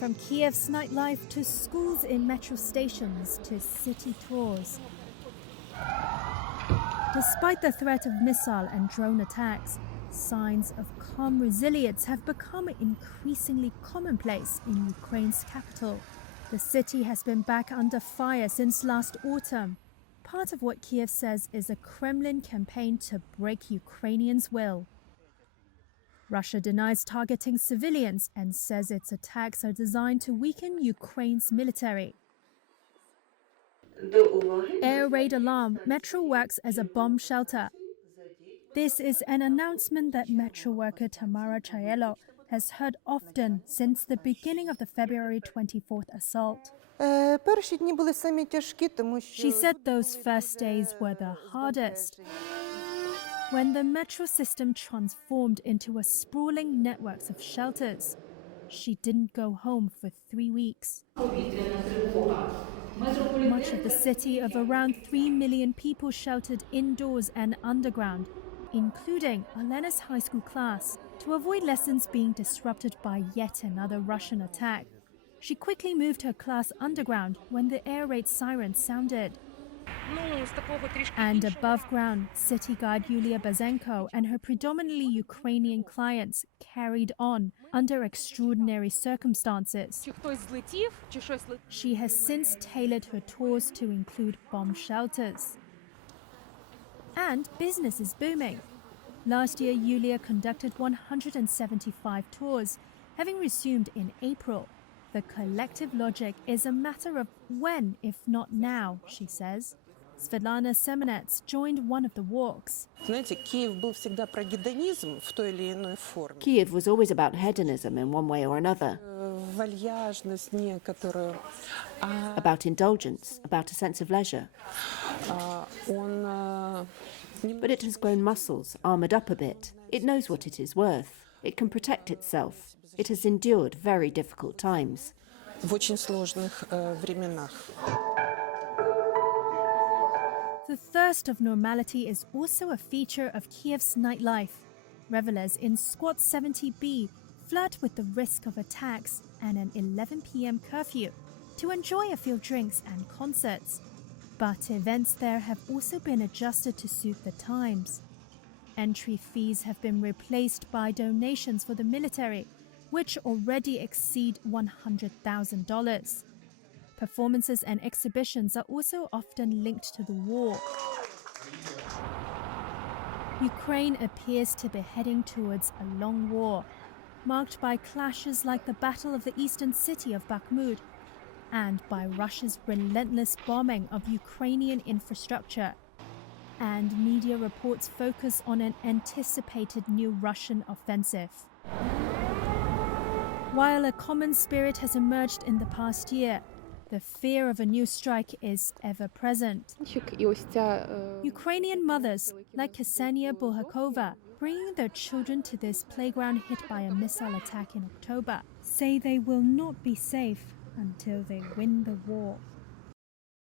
From Kiev's nightlife to schools in metro stations to city tours. Despite the threat of missile and drone attacks, signs of calm resilience have become increasingly commonplace in Ukraine's capital. The city has been back under fire since last autumn, part of what Kiev says is a Kremlin campaign to break Ukrainians' will. Russia denies targeting civilians and says its attacks are designed to weaken Ukraine's military. Air raid alarm, Metro works as a bomb shelter. This is an announcement that Metro worker Tamara Chayelo has heard often since the beginning of the February 24th assault. She said those first days were the hardest. When the metro system transformed into a sprawling network of shelters, she didn't go home for 3 weeks. Much of the city of around 3 million people sheltered indoors and underground, including Olena's high school class, to avoid lessons being disrupted by yet another Russian attack. She quickly moved her class underground when the air raid siren sounded. And above ground, city guide Yulia Bazenko and her predominantly Ukrainian clients carried on under extraordinary circumstances. She has since tailored her tours to include bomb shelters. And business is booming. Last year, Yulia conducted 175 tours, having resumed in April. The collective logic is a matter of when, if not now, she says. Svetlana Semenets joined one of the walks. Kiev was always about hedonism in one way or another. About indulgence, about a sense of leisure. But it has grown muscles, armoured up a bit. It knows what it is worth. It can protect itself. It has endured very difficult times. The thirst of normality is also a feature of Kiev's nightlife. Revelers in Squat 70B flirt with the risk of attacks and an 11 p.m. curfew to enjoy a few drinks and concerts. But events there have also been adjusted to suit the times. Entry fees have been replaced by donations for the military, which already exceed $100,000. Performances and exhibitions are also often linked to the war. Ukraine appears to be heading towards a long war, marked by clashes like the Battle of the Eastern City of Bakhmut and by Russia's relentless bombing of Ukrainian infrastructure. And media reports focus on an anticipated new Russian offensive. While a common spirit has emerged in the past year, the fear of a new strike is ever present. Ukrainian mothers, like Ksenia Bulhakova, bringing their children to this playground hit by a missile attack in October, say they will not be safe until they win the war.